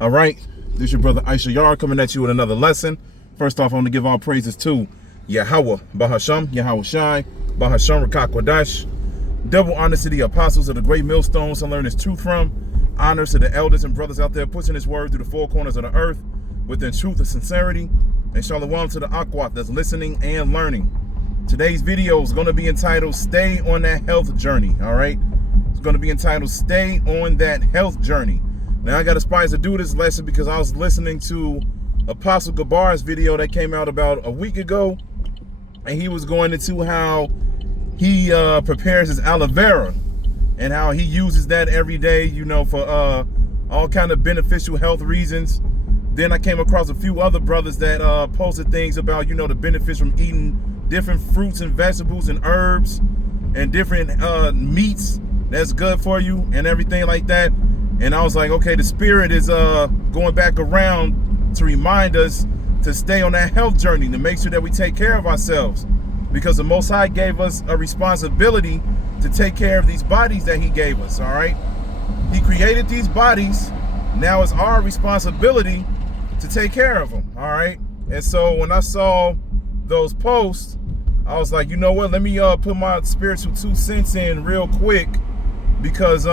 All right, this is your brother Issachar coming at you with another lesson. First off, I want to give all praises to Yahweh, Bahasham, Yahweh Shai, Bahasham, Rachaa Kodash. Double honors to the apostles of the great millstones to learn this truth from. Honors to the elders and brothers out there pushing this word through the four corners of the earth within truth and sincerity. And shalom to the Akwat that's listening and learning. Today's video is going to be entitled Stay on That Health Journey. All right, it's going to be entitled Stay on That Health Journey. Now, I got inspired to do this lesson because I was listening to Apostle Gabar's video that came out about a week ago, and he was going into how he prepares his aloe vera and how he uses that every day, you know, for all kind of beneficial health reasons. Then I came across a few other brothers that posted things about, you know, the benefits from eating different fruits and vegetables and herbs and different meats that's good for you and everything like that. And I was like, okay, the spirit is going back around to remind us to stay on that health journey, to make sure that we take care of ourselves, because the Most High gave us a responsibility to take care of these bodies that he gave us. All right, he created these bodies. Now it's our responsibility to take care of them. All right. And so when I saw those posts, I was like, you know what, let me put my spiritual 2 cents in real quick, because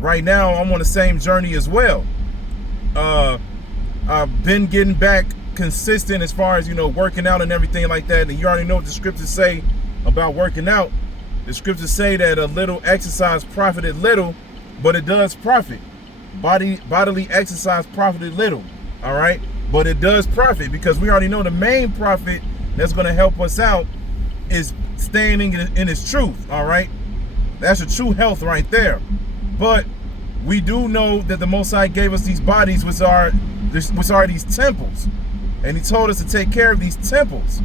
right now I'm on the same journey as well. I've been getting back consistent as far as, you know, working out and everything like that. And you already know what the scriptures say about working out. The scriptures say that a little exercise profited little, but it does profit. Bodily exercise profited little. All right, but it does profit, because we already know the main profit that's going to help us out is standing in his truth. All right, that's a true health right there. But we do know that the Most High gave us these bodies, which are these temples, and he told us to take care of these temples.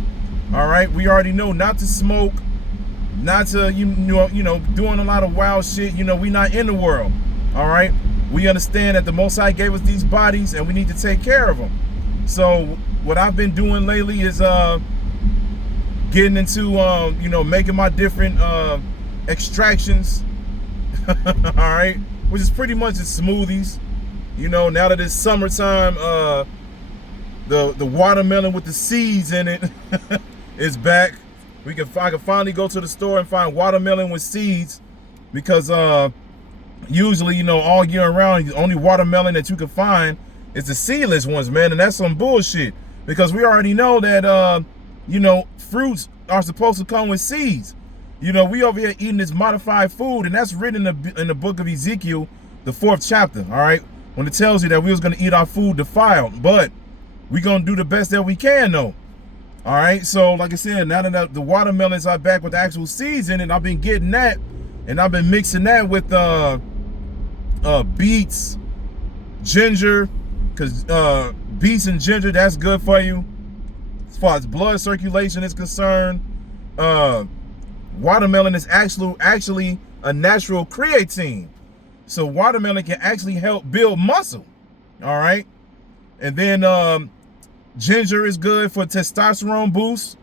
All right, we already know not to smoke, not to you know doing a lot of wild shit. You know, we not in the world. All right, we understand that the Most High gave us these bodies and we need to take care of them. So what I've been doing lately is getting into you know, making my different extractions. All right, which is pretty much just smoothies. You know, now that it's summertime, the watermelon with the seeds in it is back. I can finally go to the store and find watermelon with seeds, because usually, you know, all year round, the only watermelon that you can find is the seedless ones, man. And that's some bullshit, because we already know that, you know, fruits are supposed to come with seeds. You know, we over here eating this modified food, and that's written in the book of Ezekiel, the 4th chapter, all right? When it tells you that we was going to eat our food defiled, but we're going to do the best that we can, though. All right, so like I said, now that the watermelons are back with the actual seeds in it, I've been getting that, and I've been mixing that with beets, ginger, because beets and ginger, that's good for you as far as blood circulation is concerned. Watermelon is actually a natural creatine, so watermelon can actually help build muscle. All right, and then ginger is good for testosterone boost.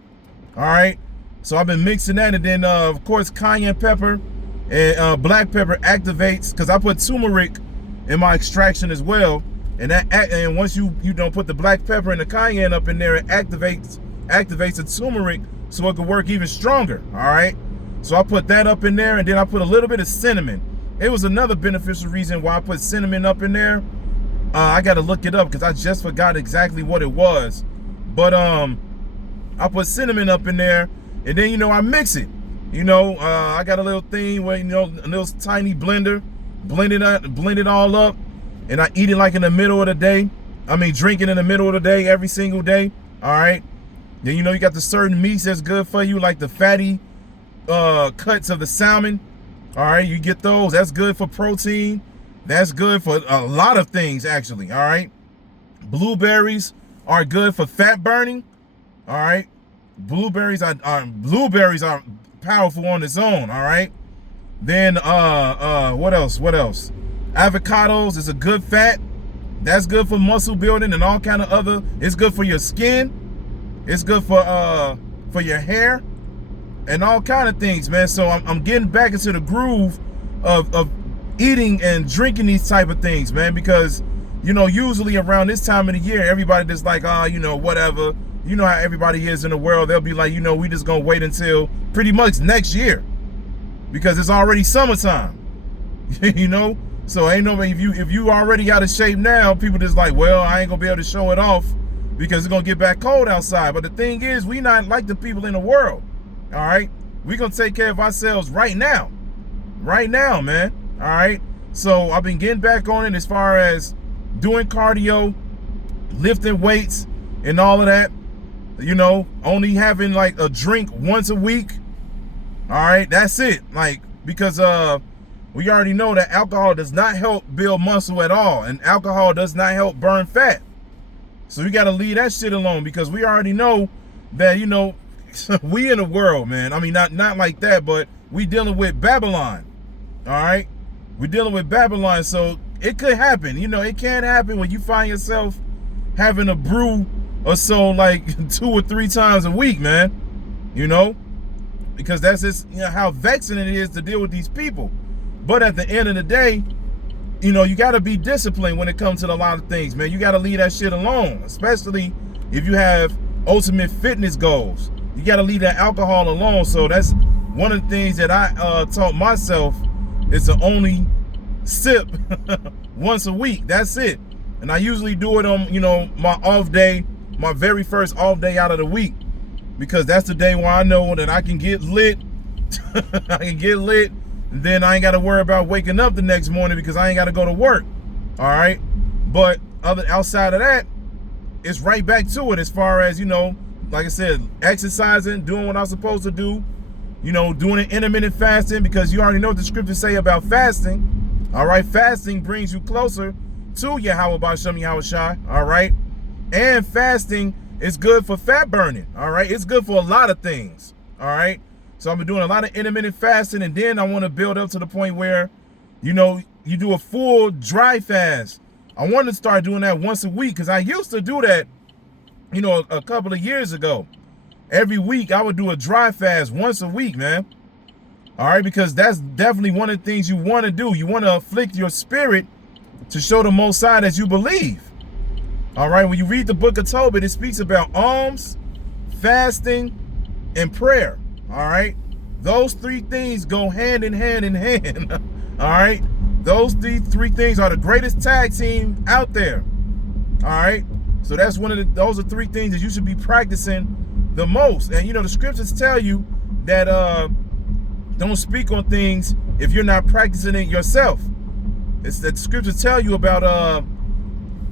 All right, so I've been mixing that, and then of course cayenne pepper and black pepper activates, because I put turmeric in my extraction as well, and and once you don't put the black pepper and the cayenne up in there, it activates the turmeric so it can work even stronger. All right, so I put that up in there, and then I put a little bit of cinnamon. It was another beneficial reason why I put cinnamon up in there. I got to look it up because I just forgot exactly what it was. But I put cinnamon up in there, and then, you know, I mix it. You know, I got a little thing where, you know, a little tiny blender, blend it all up, and I eat it like in the middle of the day. I mean, drink it in the middle of the day, every single day. All right. Then, you know, you got the certain meats that's good for you, like the fatty cuts of the salmon. All right, you get those. That's good for protein. That's good for a lot of things, actually. All right. Blueberries are good for fat burning. All right. Blueberries are powerful on its own. All right. Then what else? Avocados is a good fat. That's good for muscle building and all kind of other. It's good for your skin. It's good for your hair and all kind of things, man. So I'm getting back into the groove of eating and drinking these type of things, man, because you know, usually around this time of the year, everybody just like, you know, whatever. You know how everybody is in the world. They'll be like, you know, we just gonna wait until pretty much next year because it's already summertime. You know, so ain't nobody, if you already out of shape now, people just like, well, I ain't gonna be able to show it off because it's gonna get back cold outside. But the thing is, we not like the people in the world. All right, we gonna take care of ourselves right now, man. All right. So I've been getting back on it as far as doing cardio, lifting weights, and all of that. You know, only having like a drink once a week. All right, that's it. Like, because we already know that alcohol does not help build muscle at all, and alcohol does not help burn fat. So we got to leave that shit alone because we already know that, you know, we in the world, man. I mean, not like that, but we dealing with Babylon. All right, we're dealing with Babylon, so it could happen. You know, it can happen when you find yourself having a brew or so like 2 or 3 times a week, man. You know, because that's just, you know, how vexing it is to deal with these people. But at the end of the day, you know, you got to be disciplined when it comes to a lot of things, man. You got to leave that shit alone, especially if you have ultimate fitness goals. You got to leave that alcohol alone. So that's one of the things that I taught myself is to only sip once a week. That's it. And I usually do it on, you know, my off day, my very first off day out of the week, because that's the day where I know that I can get lit. I can get lit, and then I ain't got to worry about waking up the next morning because I ain't got to go to work. All right. But outside of that, it's right back to it as far as, you know, like I said, exercising, doing what I'm supposed to do, you know, doing an intermittent fasting, because you already know what the scriptures say about fasting. All right. Fasting brings you closer to Yahweh B'Shem Yahweh Shai. All right. And fasting is good for fat burning. All right. It's good for a lot of things. All right. So I've been doing a lot of intermittent fasting, and then I want to build up to the point where, you know, you do a full dry fast. I want to start doing that once a week, because I used to do that, you know, a couple of years ago. Every week I would do a dry fast once a week, man. All right, because that's definitely one of the things you want to do. You want to afflict your spirit to show the Most High that you believe. All right, when you read the book of Tobit, it speaks about alms, fasting, and prayer. All right, those 3 things go hand in hand. All right, those three things are the greatest tag team out there. All right, so that's those are 3 things that you should be practicing the most. And you know, the scriptures tell you that don't speak on things if you're not practicing it yourself. It's that the scriptures tell you about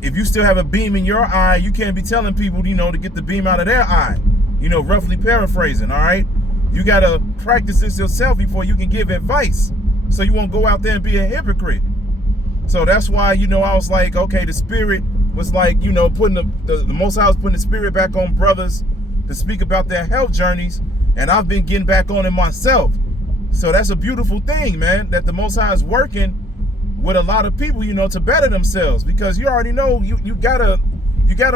if you still have a beam in your eye, you can't be telling people, you know, to get the beam out of their eye. You know, roughly paraphrasing. All right, you gotta practice this yourself before you can give advice, so you won't go out there and be a hypocrite. So that's why, you know, I was like, okay, the spirit was like, you know, putting the Most High was putting the spirit back on brothers to speak about their health journeys, and I've been getting back on it myself. So that's a beautiful thing, man, that the Most High is working with a lot of people, you know, to better themselves, because you already know you gotta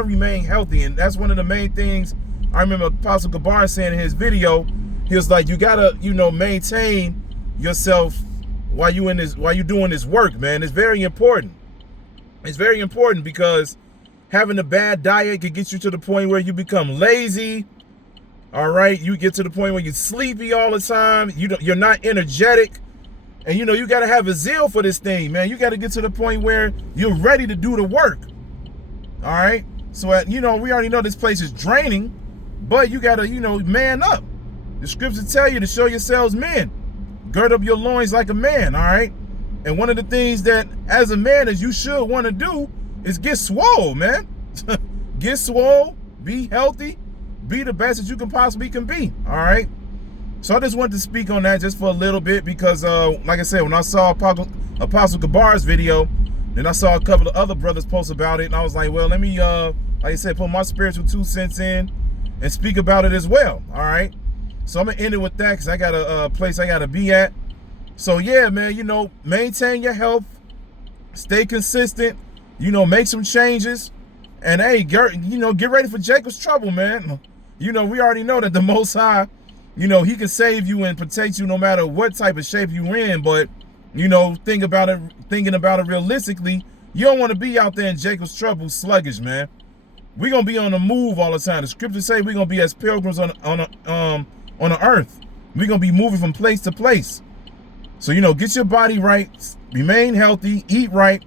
remain healthy. And that's one of the main things I remember Apostle Gabar saying in his video. He was like, you gotta, you know, maintain yourself while you doing this work, man. It's very important. It's very important, because having a bad diet could get you to the point where you become lazy. All right, you get to the point where you're sleepy all the time. You're not energetic. And, you know, you got to have a zeal for this thing, man. You got to get to the point where you're ready to do the work. All right. So, you know, we already know this place is draining, but you got to, you know, man up. The scriptures tell you to show yourselves men. Gird up your loins like a man. All right. And one of the things that as a man as you should want to do is get swole, man. Get swole, be healthy, be the best that you can possibly be. All right. So I just wanted to speak on that just for a little bit, because like I said, when I saw Apostle Gabar's video, then I saw a couple of other brothers post about it, and I was like, well, let me, like I said, put my spiritual 2 cents in and speak about it as well. All right. So I'm going to end it with that, because I got a place I got to be at. So yeah, man, you know, maintain your health, stay consistent, you know, make some changes, and hey, you know, get ready for Jacob's trouble, man. You know, we already know that the Most High, you know, he can save you and protect you no matter what type of shape you're in. But, you know, thinking about it realistically, You don't want to be out there in Jacob's trouble sluggish, man. We're going to be on the move all the time. The scriptures say we're going to be as pilgrims on the earth. We're going to be moving from place to place. So, you know, get your body right, remain healthy, eat right,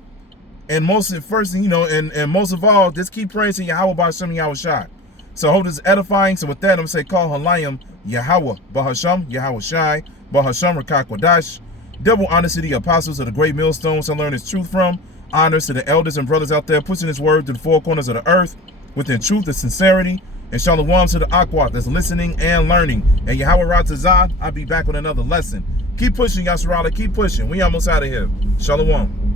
and most of all, just keep praying to Yahweh B'Hashem Yahushai. So I hope this is edifying. So with that, I'm going to say, call Halayim Yahweh B'Hashem Yahushai B'Hashem Rachaa Kodash. Double honors to the apostles of the great millstones to learn his truth from. Honors to the elders and brothers out there pushing his word to the four corners of the earth within truth and sincerity. And shalom to the Akwat that's listening and learning. And Yahweh Ratazah, I'll be back with another lesson. Keep pushing, Yasharala. Keep pushing. We almost out of here. Shalom.